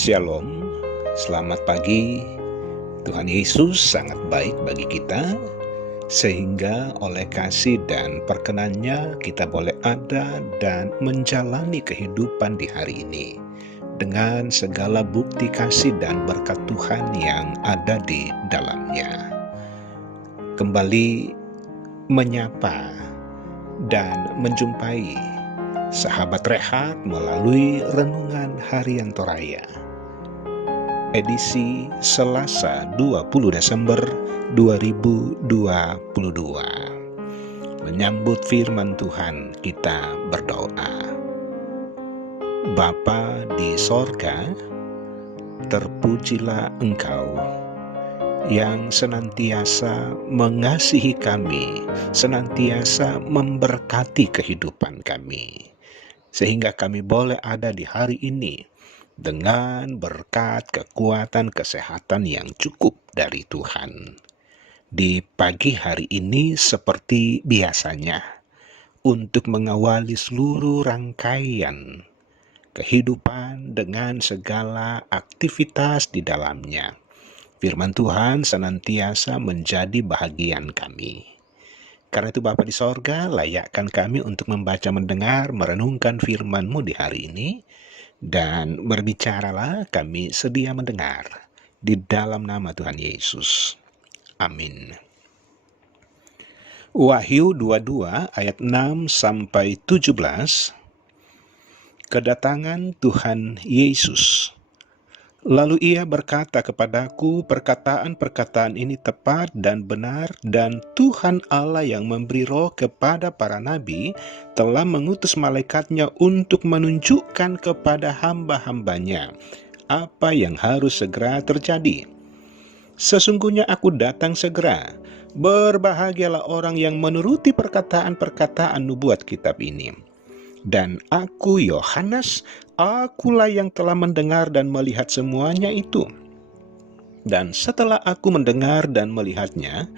Shalom, selamat pagi. Tuhan Yesus sangat baik bagi kita, sehingga oleh kasih dan perkenan-Nya kita boleh ada dan menjalani kehidupan di hari ini dengan segala bukti kasih dan berkat Tuhan yang ada di dalamnya. Kembali menyapa dan menjumpai sahabat rehat melalui renungan harian Toraya, edisi Selasa 20 Desember 2022. Menyambut firman Tuhan, kita berdoa. Bapa di sorga, terpujilah Engkau yang senantiasa mengasihi kami, senantiasa memberkati kehidupan kami, sehingga kami boleh ada di hari ini dengan berkat, kekuatan, kesehatan yang cukup dari Tuhan. Di pagi hari ini seperti biasanya, untuk mengawali seluruh rangkaian kehidupan dengan segala aktivitas di dalamnya, firman Tuhan senantiasa menjadi bahagian kami. Karena itu Bapa di sorga, layakkan kami untuk membaca, mendengar, merenungkan firman-Mu di hari ini. Dan berbicaralah, kami sedia mendengar di dalam nama Tuhan Yesus. Amin. Wahyu 22 ayat 6-17. Kedatangan Tuhan Yesus. Lalu ia berkata kepadaku, perkataan-perkataan ini tepat dan benar, dan Tuhan Allah yang memberi roh kepada para nabi telah mengutus malaikatnya untuk menunjukkan kepada hamba-hambanya apa yang harus segera terjadi. Sesungguhnya aku datang segera. Berbahagialah orang yang menuruti perkataan-perkataan nubuat kitab ini. Dan aku, Yohanes, akulah yang telah mendengar dan melihat semuanya itu. Dan setelah aku mendengar dan melihatnya,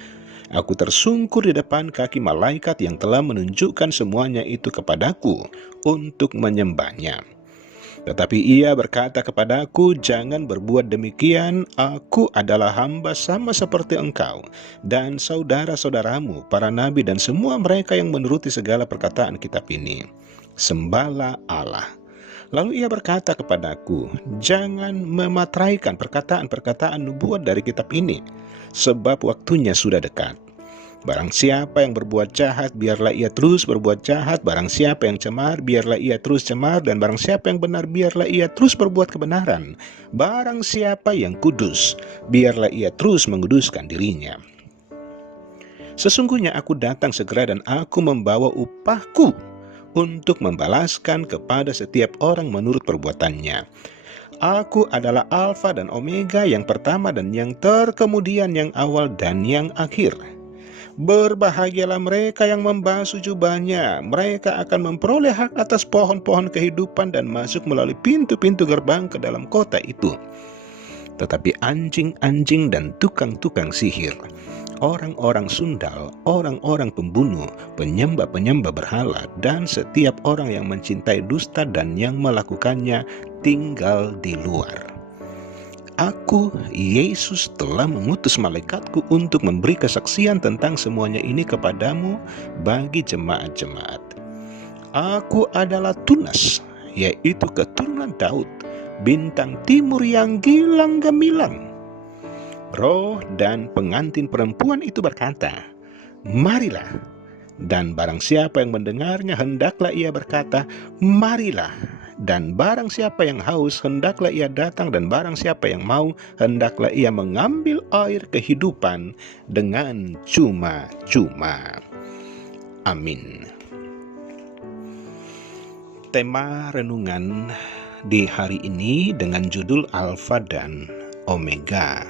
aku tersungkur di depan kaki malaikat yang telah menunjukkan semuanya itu kepadaku untuk menyembahnya. Tetapi ia berkata kepadaku, jangan berbuat demikian, aku adalah hamba sama seperti engkau dan saudara-saudaramu, para nabi dan semua mereka yang menuruti segala perkataan kitab ini. Sembahlah Allah. Lalu ia berkata kepadaku, jangan mematraikan perkataan-perkataan nubuat dari kitab ini, sebab waktunya sudah dekat. Barang siapa yang berbuat jahat, biarlah ia terus berbuat jahat. Barang siapa yang cemar, biarlah ia terus cemar. Dan barang siapa yang benar, biarlah ia terus berbuat kebenaran. Barang siapa yang kudus, biarlah ia terus menguduskan dirinya. Sesungguhnya aku datang segera dan aku membawa upahku untuk membalaskan kepada setiap orang menurut perbuatannya. Aku adalah Alfa dan Omega, yang pertama dan yang terkemudian, yang awal dan yang akhir. Berbahagialah mereka yang membasuh jubahnya, mereka akan memperoleh hak atas pohon-pohon kehidupan dan masuk melalui pintu-pintu gerbang ke dalam kota itu. Tetapi anjing-anjing dan tukang-tukang sihir, orang-orang sundal, orang-orang pembunuh, penyembah-penyembah berhala, dan setiap orang yang mencintai dusta dan yang melakukannya tinggal di luar. Aku, Yesus, telah mengutus malaikatku untuk memberi kesaksian tentang semuanya ini kepadamu bagi jemaat-jemaat. Aku adalah Tunas, yaitu keturunan Daud, bintang timur yang gilang gemilang. Roh dan pengantin perempuan itu berkata, marilah. Dan barang siapa yang mendengarnya, hendaklah ia berkata, marilah. Dan barang siapa yang haus, hendaklah ia datang. Dan barang siapa yang mau, hendaklah ia mengambil air kehidupan dengan cuma-cuma. Amin. Tema renungan di hari ini dengan judul Alfa dan Omega.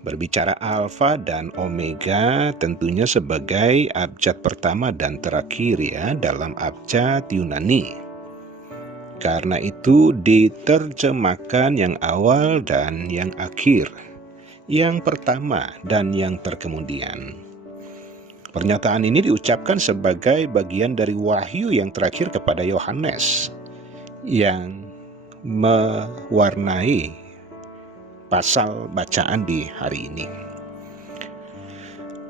Berbicara Alfa dan Omega tentunya sebagai abjad pertama dan terakhir ya dalam abjad Yunani. Karena itu diterjemahkan yang awal dan yang akhir, yang pertama dan yang terkemudian. Pernyataan ini diucapkan sebagai bagian dari wahyu yang terakhir kepada Yohanes, yang mewarnai pasal bacaan di hari ini.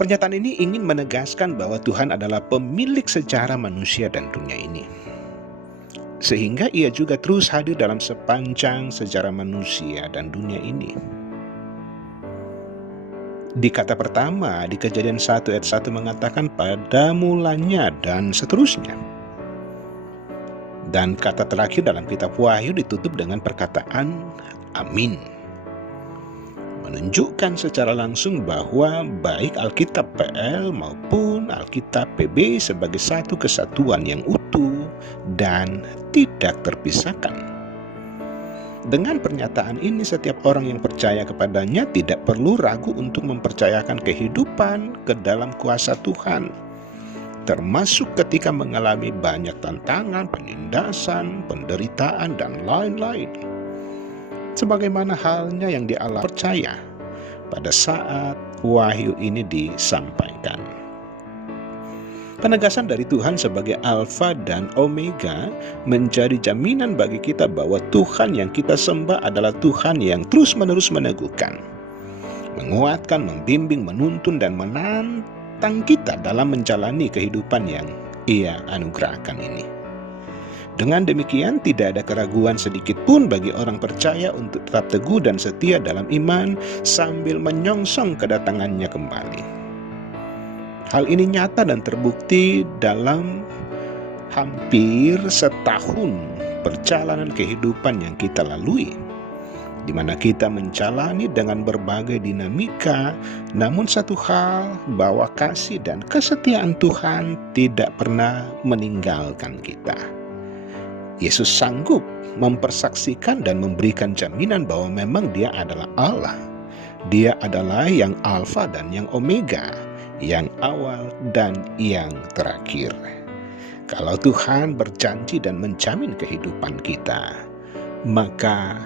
Pernyataan ini ingin menegaskan bahwa Tuhan adalah pemilik sejarah manusia dan dunia ini, sehingga Ia juga terus hadir dalam sepanjang sejarah manusia dan dunia ini. Di kata pertama, di Kejadian 1 ayat 1 mengatakan pada mulanya dan seterusnya. Dan kata terakhir dalam kitab Wahyu ditutup dengan perkataan amin. Menunjukkan secara langsung bahwa baik Alkitab PL maupun Alkitab PB sebagai satu kesatuan yang utuh dan tidak terpisahkan. Dengan pernyataan ini, setiap orang yang percaya kepadanya tidak perlu ragu untuk mempercayakan kehidupan ke dalam kuasa Tuhan, termasuk ketika mengalami banyak tantangan, penindasan, penderitaan, dan lain-lain. Sebagaimana halnya yang dialami percaya pada saat wahyu ini disampaikan. Penegasan dari Tuhan sebagai Alfa dan Omega menjadi jaminan bagi kita bahwa Tuhan yang kita sembah adalah Tuhan yang terus-menerus meneguhkan, menguatkan, membimbing, menuntun, dan menantang kita dalam menjalani kehidupan yang Ia anugerahkan ini. Dengan demikian, tidak ada keraguan sedikit pun bagi orang percaya untuk tetap teguh dan setia dalam iman sambil menyongsong kedatangannya kembali. Hal ini nyata dan terbukti dalam hampir setahun perjalanan kehidupan yang kita lalui, di mana kita menjalani dengan berbagai dinamika, namun satu hal, bahwa kasih dan kesetiaan Tuhan tidak pernah meninggalkan kita. Yesus sanggup mempersaksikan dan memberikan jaminan bahwa memang Dia adalah Allah. Dia adalah yang Alfa dan yang Omega, yang awal dan yang terakhir. Kalau Tuhan berjanji dan menjamin kehidupan kita, maka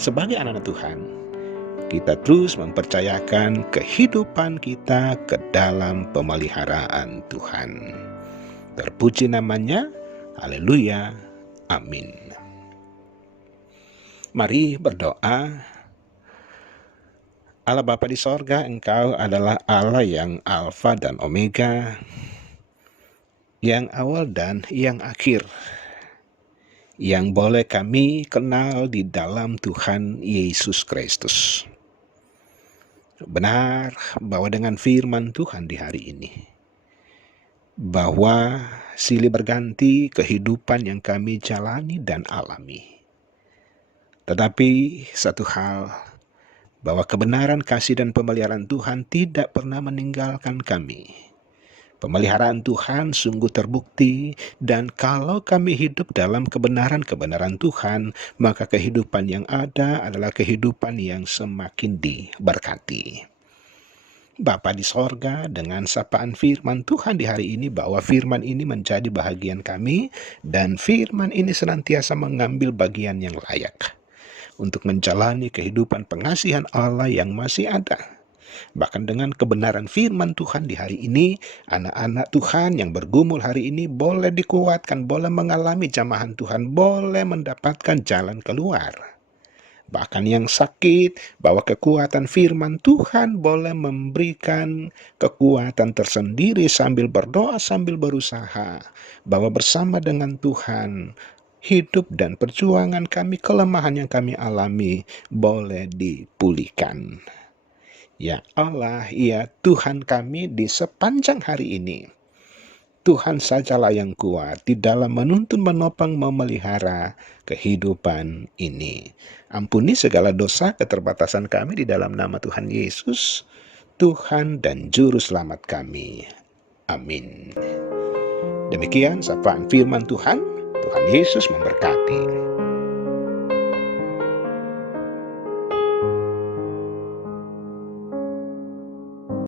sebagai anak-anak Tuhan, kita terus mempercayakan kehidupan kita ke dalam pemeliharaan Tuhan. Terpuji namanya, haleluya, amin. Mari berdoa. Allah Bapa di sorga, Engkau adalah Allah yang Alfa dan Omega, yang awal dan yang akhir, yang boleh kami kenal di dalam Tuhan Yesus Kristus. Benar bahwa dengan firman Tuhan di hari ini, bahwa silih berganti kehidupan yang kami jalani dan alami. Tetapi satu hal, bahwa kebenaran, kasih, dan pemeliharaan Tuhan tidak pernah meninggalkan kami. Pemeliharaan Tuhan sungguh terbukti, dan kalau kami hidup dalam kebenaran Tuhan, maka kehidupan yang ada adalah kehidupan yang semakin diberkati. Bapa di sorga, dengan sapaan firman Tuhan di hari ini, bahwa firman ini menjadi bahagian kami, dan firman ini senantiasa mengambil bagian yang layak untuk menjalani kehidupan pengasihan Allah yang masih ada. Bahkan dengan kebenaran firman Tuhan di hari ini, anak-anak Tuhan yang bergumul hari ini boleh dikuatkan, boleh mengalami jamahan Tuhan, boleh mendapatkan jalan keluar. Bahkan yang sakit, bahwa kekuatan firman Tuhan boleh memberikan kekuatan tersendiri sambil berdoa, sambil berusaha, bahwa bersama dengan Tuhan, hidup dan perjuangan kami, kelemahan yang kami alami boleh dipulihkan. Ya Allah, ya Tuhan kami, di sepanjang hari ini, Tuhan sajalah yang kuat di dalam menuntun, menopang, memelihara kehidupan ini. Ampuni segala dosa keterbatasan kami di dalam nama Tuhan Yesus, Tuhan dan Juru Selamat kami. Amin. Demikian sapaan firman Tuhan. Tuhan Yesus memberkati.